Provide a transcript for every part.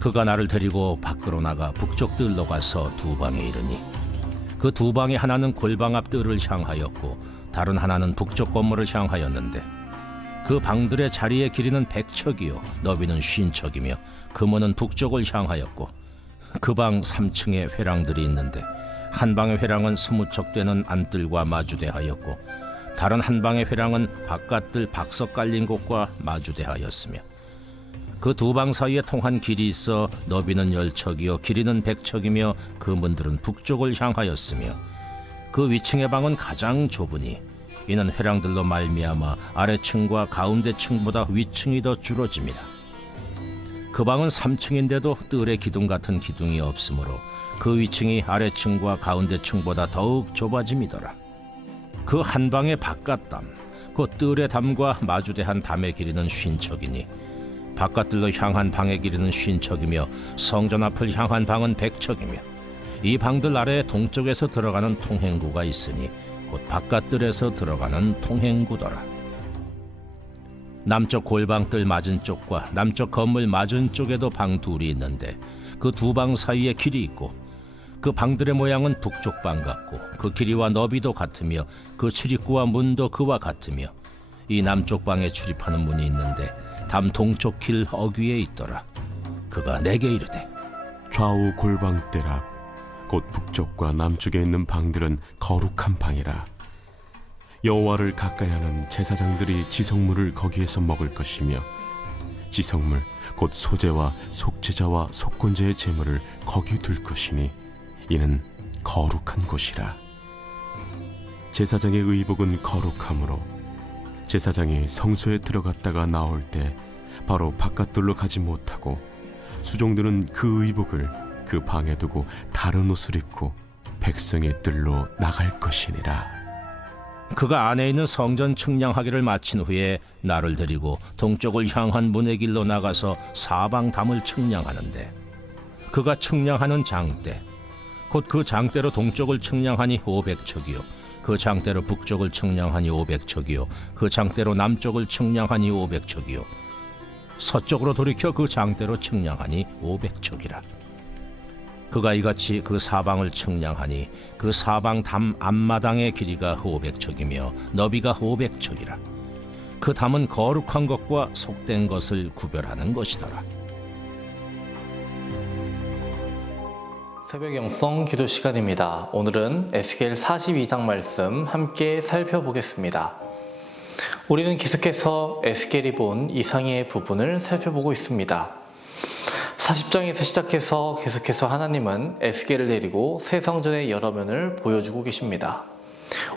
그가 나를 데리고 밖으로 나가 북쪽 뜰로 가서 두 방에 이르니 그 두 방의 하나는 골방 앞 뜰을 향하였고 다른 하나는 북쪽 건물을 향하였는데 그 방들의 자리의 길이는 100척이요 너비는 50척이며 금원은 북쪽을 향하였고 그 방 3층에 회랑들이 있는데 한 방의 회랑은 20척 되는 안뜰과 마주대하였고 다른 한 방의 회랑은 바깥뜰 박석 깔린 곳과 마주대하였으며 그 두 방 사이에 통한 길이 있어 너비는 10척이요 길이는 100척이며 그 문들은 북쪽을 향하였으며 그 위층의 방은 가장 좁으니 이는 회랑들로 말미암아 아래층과 가운데 층보다 위층이 더 줄어짐이라. 그 방은 3층인데도 뜰의 기둥 같은 기둥이 없으므로 그 위층이 아래층과 가운데 층보다 더욱 좁아짐이더라. 그 한 방의 바깥담 곧 뜰의 담과 마주대한 담의 길이는 50척이니 바깥뜰로 향한 방의 길이는 50척이며 성전 앞을 향한 방은 100척이며 이 방들 아래에 동쪽에서 들어가는 통행구가 있으니 곧 바깥뜰에서 들어가는 통행구더라. 남쪽 골방뜰 맞은 쪽과 남쪽 건물 맞은 쪽에도 방 둘이 있는데 그 두 방 사이에 길이 있고 그 방들의 모양은 북쪽 방 같고 그 길이와 너비도 같으며 그 출입구와 문도 그와 같으며 이 남쪽 방에 출입하는 문이 있는데 담 동쪽 길 어귀에 있더라. 그가 내게 이르되 좌우 골방뜰 앞 곧 북쪽과 남쪽에 있는 방들은 거룩한 방이라. 여호와를 가까이하는 제사장들이 지성물을 거기에서 먹을 것이며 지성물 곧 소제와 속죄자와 속건제의 제물을 거기 둘 것이니 이는 거룩한 곳이라. 제사장의 의복은 거룩하므로 제사장이 성소에 들어갔다가 나올 때 바로 바깥들로 가지 못하고 수종들은 그 의복을 그 방에 두고 다른 옷을 입고 백성의 뜰로 나갈 것이니라. 그가 안에 있는 성전 측량하기를 마친 후에 나를 데리고 동쪽을 향한 문의 길로 나가서 사방 담을 측량하는데 그가 측량하는 장대 곧 그 장대로 동쪽을 측량하니 500척이요 그 장대로 북쪽을 측량하니 500척이요 그 장대로 남쪽을 측량하니 500척이요 서쪽으로 돌이켜 그 장대로 측량하니 500척이라. 그가 이같이 그 사방을 측량하니 그 사방 담 앞마당의 길이가 500척이며 너비가 500척이라. 그 담은 거룩한 것과 속된 것을 구별하는 것이더라. 새벽 영성 기도 시간입니다. 오늘은 에스겔 42장 말씀 함께 살펴보겠습니다. 우리는 계속해서 에스겔이 본 이상의 부분을 살펴보고 있습니다. 40장에서 시작해서 계속해서 하나님은 에스겔을 데리고 새 성전의 여러 면을 보여주고 계십니다.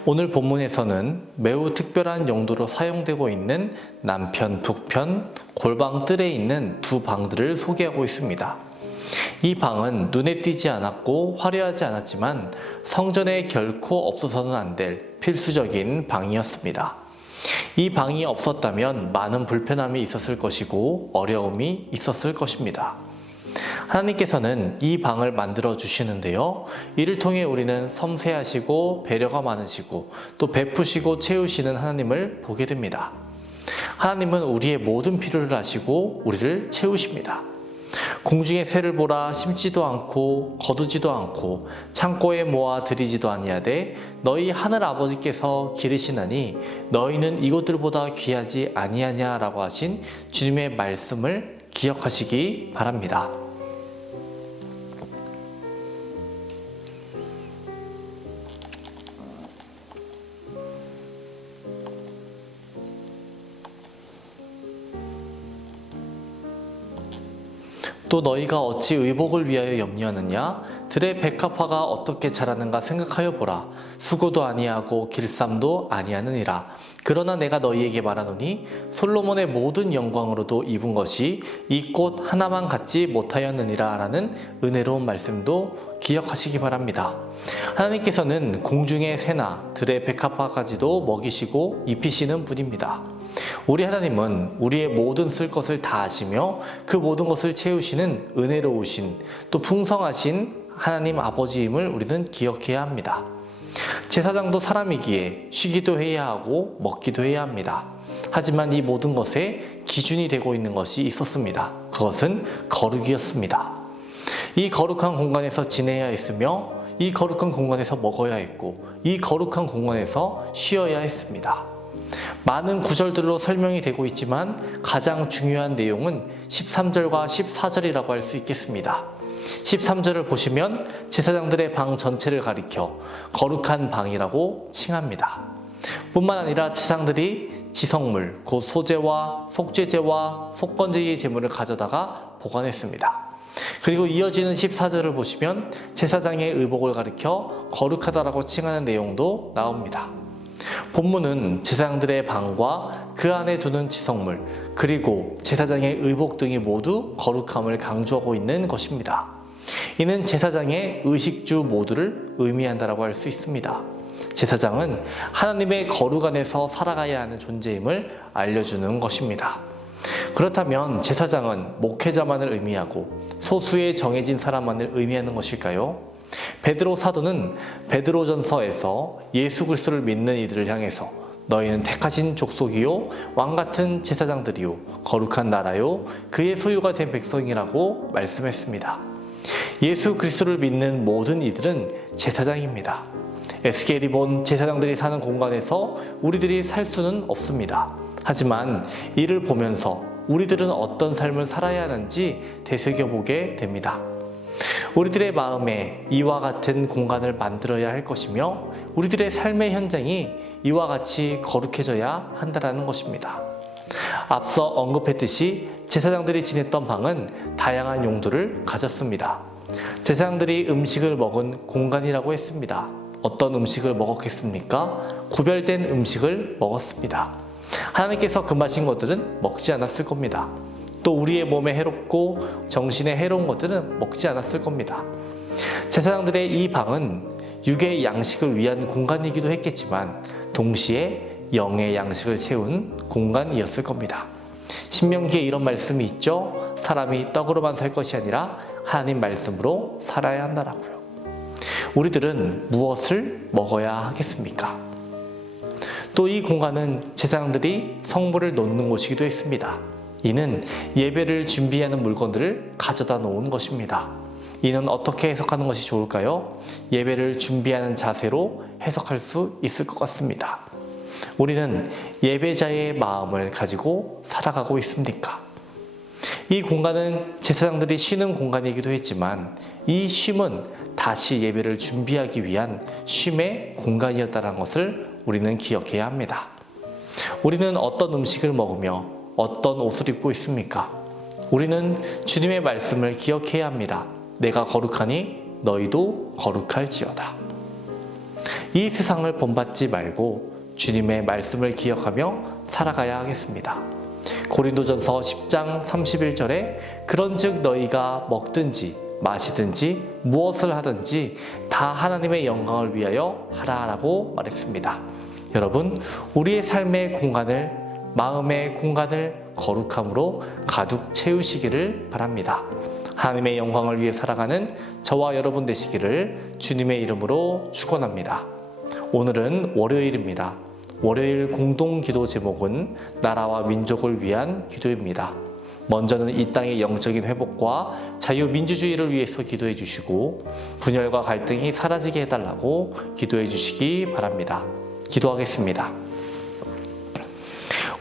오늘 본문에서는 매우 특별한 용도로 사용되고 있는 남편, 북편, 골방 뜰에 있는 두 방들을 소개하고 있습니다. 이 방은 눈에 띄지 않았고 화려하지 않았지만 성전에 결코 없어서는 안 될 필수적인 방이었습니다. 이 방이 없었다면 많은 불편함이 있었을 것이고 어려움이 있었을 것입니다. 하나님께서는 이 방을 만들어 주시는데요. 이를 통해 우리는 섬세하시고 배려가 많으시고 또 베푸시고 채우시는 하나님을 보게 됩니다. 하나님은 우리의 모든 필요를 아시고 우리를 채우십니다. 공중의 새를 보라 심지도 않고 거두지도 않고 창고에 모아 들이지도 아니하되 너희 하늘 아버지께서 기르시나니 너희는 이것들보다 귀하지 아니하냐라고 하신 주님의 말씀을 기억하시기 바랍니다. 또 너희가 어찌 의복을 위하여 염려하느냐? 들의 백합화가 어떻게 자라는가 생각하여 보라. 수고도 아니하고 길쌈도 아니하느니라. 그러나 내가 너희에게 말하노니 솔로몬의 모든 영광으로도 입은 것이 이 꽃 하나만 갖지 못하였느니라 라는 은혜로운 말씀도 기억하시기 바랍니다. 하나님께서는 공중의 새나 들의 백합화까지도 먹이시고 입히시는 분입니다. 우리 하나님은 우리의 모든 쓸 것을 다 아시며 그 모든 것을 채우시는 은혜로우신 또 풍성하신 하나님 아버지임을 우리는 기억해야 합니다. 제사장도 사람이기에 쉬기도 해야 하고 먹기도 해야 합니다. 하지만 이 모든 것에 기준이 되고 있는 것이 있었습니다. 그것은 거룩이었습니다. 이 거룩한 공간에서 지내야 했으며 이 거룩한 공간에서 먹어야 했고 이 거룩한 공간에서 쉬어야 했습니다. 많은 구절들로 설명이 되고 있지만 가장 중요한 내용은 13절과 14절이라고 할 수 있겠습니다. 13절을 보시면 제사장들의 방 전체를 가리켜 거룩한 방이라고 칭합니다. 뿐만 아니라 제사장들이 지성물, 곧 소제와 속죄제와 속건제의 제물을 가져다가 보관했습니다. 그리고 이어지는 14절을 보시면 제사장의 의복을 가리켜 거룩하다라고 칭하는 내용도 나옵니다. 본문은 제사장들의 방과 그 안에 두는 지성물, 그리고 제사장의 의복 등이 모두 거룩함을 강조하고 있는 것입니다. 이는 제사장의 의식주 모두를 의미한다라고 할 수 있습니다. 제사장은 하나님의 거룩 안에서 살아가야 하는 존재임을 알려주는 것입니다. 그렇다면 제사장은 목회자만을 의미하고 소수의 정해진 사람만을 의미하는 것일까요? 베드로 사도는 베드로전서에서 예수 그리스도를 믿는 이들을 향해서 너희는 택하신 족속이요 왕같은 제사장들이요 거룩한 나라요 그의 소유가 된 백성이라고 말씀했습니다. 예수 그리스도를 믿는 모든 이들은 제사장입니다. 에스겔이 본 제사장들이 사는 공간에서 우리들이 살 수는 없습니다. 하지만 이를 보면서 우리들은 어떤 삶을 살아야 하는지 되새겨보게 됩니다. 우리들의 마음에 이와 같은 공간을 만들어야 할 것이며 우리들의 삶의 현장이 이와 같이 거룩해져야 한다는 것입니다. 앞서 언급했듯이 제사장들이 지냈던 방은 다양한 용도를 가졌습니다. 제사장들이 음식을 먹은 공간이라고 했습니다. 어떤 음식을 먹었겠습니까? 구별된 음식을 먹었습니다. 하나님께서 금하신 것들은 먹지 않았을 겁니다. 또 우리의 몸에 해롭고 정신에 해로운 것들은 먹지 않았을 겁니다. 제사장들의 이 방은 육의 양식을 위한 공간이기도 했겠지만 동시에 영의 양식을 채운 공간이었을 겁니다. 신명기에 이런 말씀이 있죠. 사람이 떡으로만 살 것이 아니라 하나님 말씀으로 살아야 한다라고요. 우리들은 무엇을 먹어야 하겠습니까? 또 이 공간은 제사장들이 성물을 놓는 곳이기도 했습니다. 이는 예배를 준비하는 물건들을 가져다 놓은 것입니다. 이는 어떻게 해석하는 것이 좋을까요? 예배를 준비하는 자세로 해석할 수 있을 것 같습니다. 우리는 예배자의 마음을 가지고 살아가고 있습니까? 이 공간은 제사장들이 쉬는 공간이기도 했지만 이 쉼은 다시 예배를 준비하기 위한 쉼의 공간이었다는 것을 우리는 기억해야 합니다. 우리는 어떤 음식을 먹으며 어떤 옷을 입고 있습니까? 우리는 주님의 말씀을 기억해야 합니다. 내가 거룩하니 너희도 거룩할지어다. 이 세상을 본받지 말고 주님의 말씀을 기억하며 살아가야 하겠습니다. 고린도전서 10장 31절에 그런즉 너희가 먹든지 마시든지 무엇을 하든지 다 하나님의 영광을 위하여 하라라고 말했습니다. 여러분, 우리의 삶의 공간을, 마음의 공간을 거룩함으로 가득 채우시기를 바랍니다. 하나님의 영광을 위해 살아가는 저와 여러분 되시기를 주님의 이름으로 축원합니다. 오늘은 월요일입니다. 월요일 공동 기도 제목은 나라와 민족을 위한 기도입니다. 먼저는 이 땅의 영적인 회복과 자유민주주의를 위해서 기도해 주시고 분열과 갈등이 사라지게 해달라고 기도해 주시기 바랍니다. 기도하겠습니다.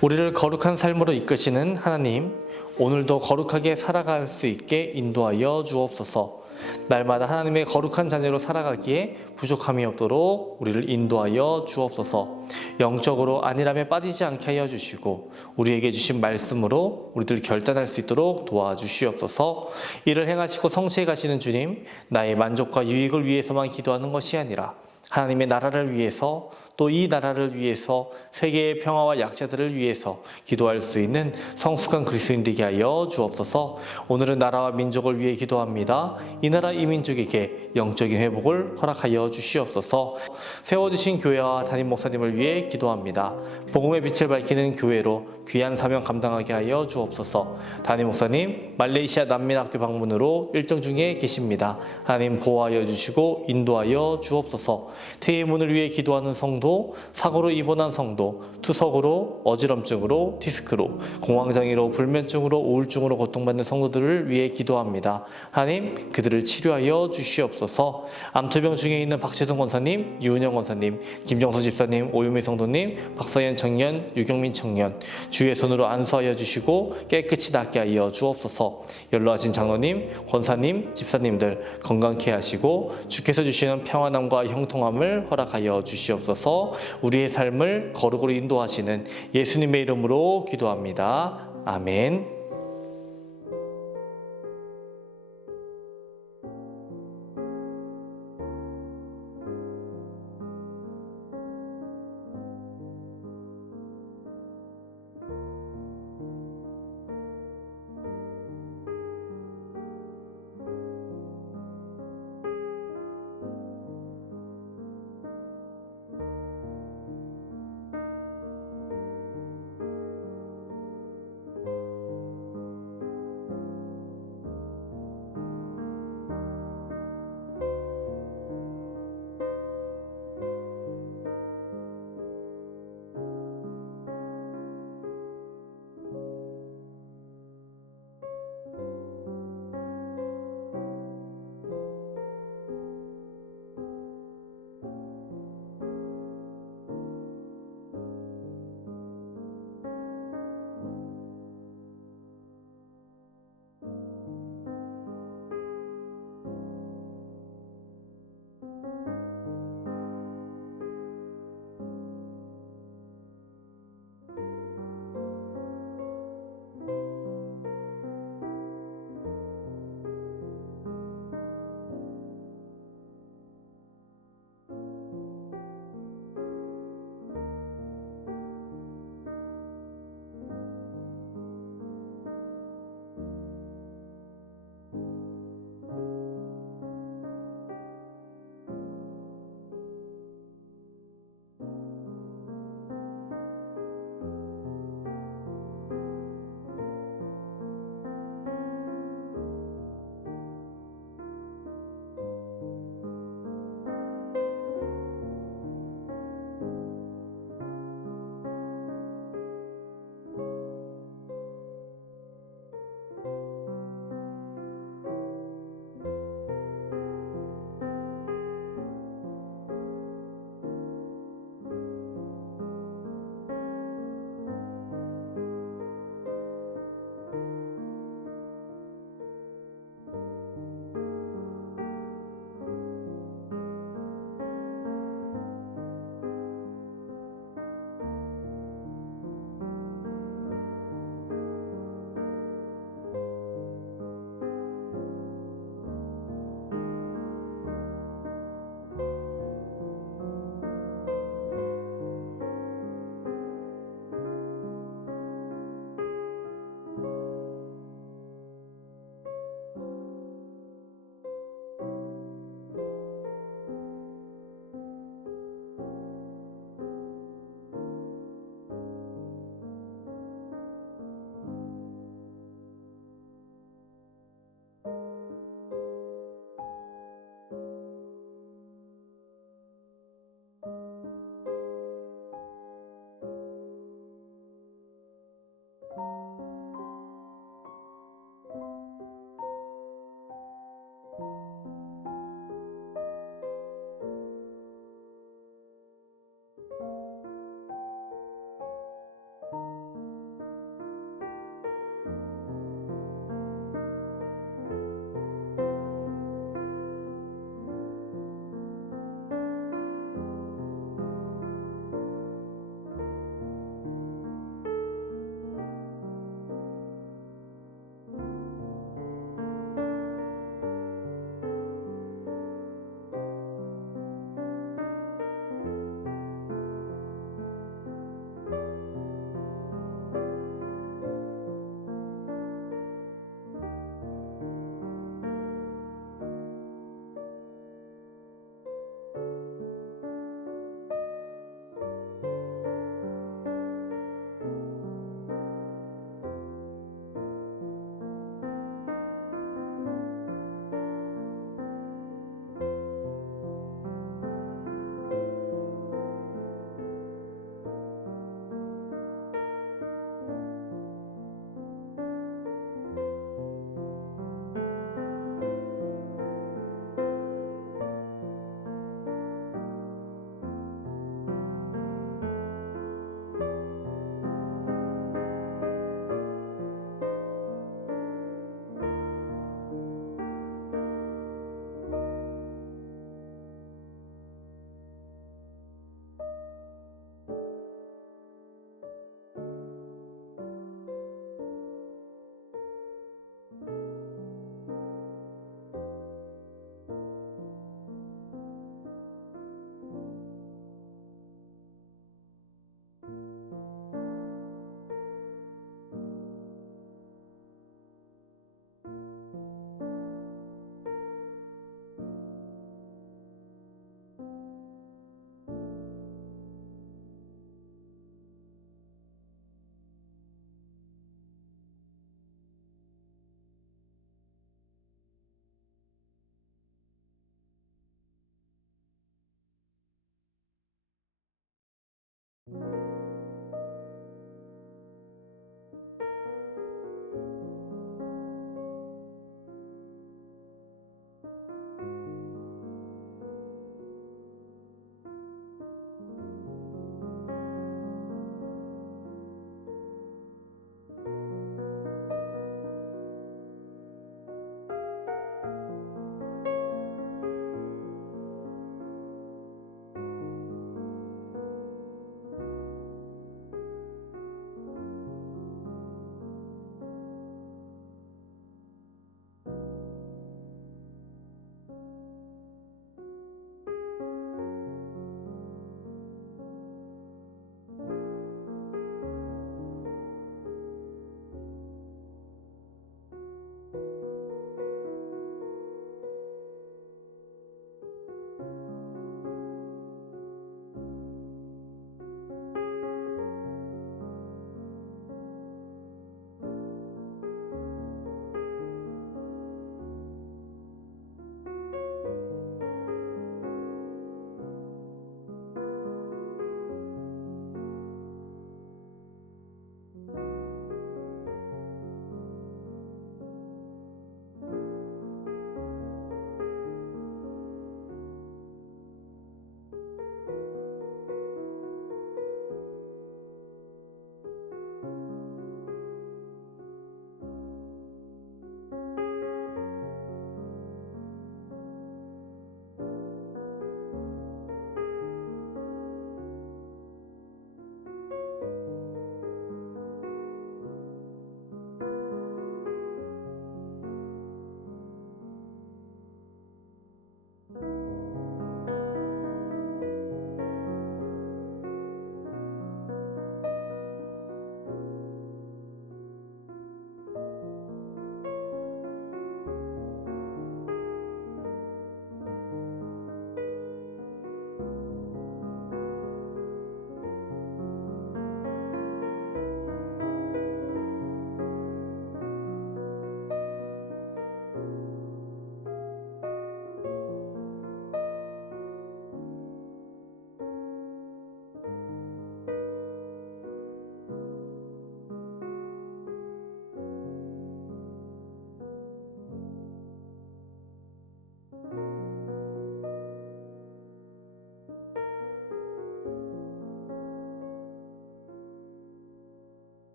우리를 거룩한 삶으로 이끄시는 하나님, 오늘도 거룩하게 살아갈 수 있게 인도하여 주옵소서. 날마다 하나님의 거룩한 자녀로 살아가기에 부족함이 없도록 우리를 인도하여 주옵소서. 영적으로 안일함에 빠지지 않게 하여 주시고 우리에게 주신 말씀으로 우리들 결단할 수 있도록 도와주시옵소서. 이를 행하시고 성취해 가시는 주님, 나의 만족과 유익을 위해서만 기도하는 것이 아니라 하나님의 나라를 위해서 또 이 나라를 위해서 세계의 평화와 약자들을 위해서 기도할 수 있는 성숙한 그리스도인 되게 하여 주옵소서. 오늘은 나라와 민족을 위해 기도합니다. 이 나라 이 민족에게 영적인 회복을 허락하여 주시옵소서. 세워주신 교회와 담임 목사님을 위해 기도합니다. 복음의 빛을 밝히는 교회로 귀한 사명 감당하게 하여 주옵소서. 담임 목사님 말레이시아 난민학교 방문으로 일정 중에 계십니다. 하나님 보호하여 주시고 인도하여 주옵소서. 퇴임문을 위해 기도하는 성도, 사고로 입원한 성도, 투석으로, 어지럼증으로, 디스크로, 공황장애로, 불면증으로, 우울증으로 고통받는 성도들을 위해 기도합니다. 하나님 그들을 치료하여 주시옵소서. 암투병 중에 있는 박재성 권사님, 유은영 권사님, 김정수 집사님, 오유미 성도님, 박서연 청년, 유경민 청년 주의 손으로 안수하여 주시고 깨끗이 낫게 하여 주옵소서. 연로하신 장로님, 권사님, 집사님들 건강케 하시고 주께서 주시는 평안함과 형통함을 허락하여 주시옵소서. 우리의 삶을 거룩으로 인도하시는 예수님의 이름으로 기도합니다. 아멘.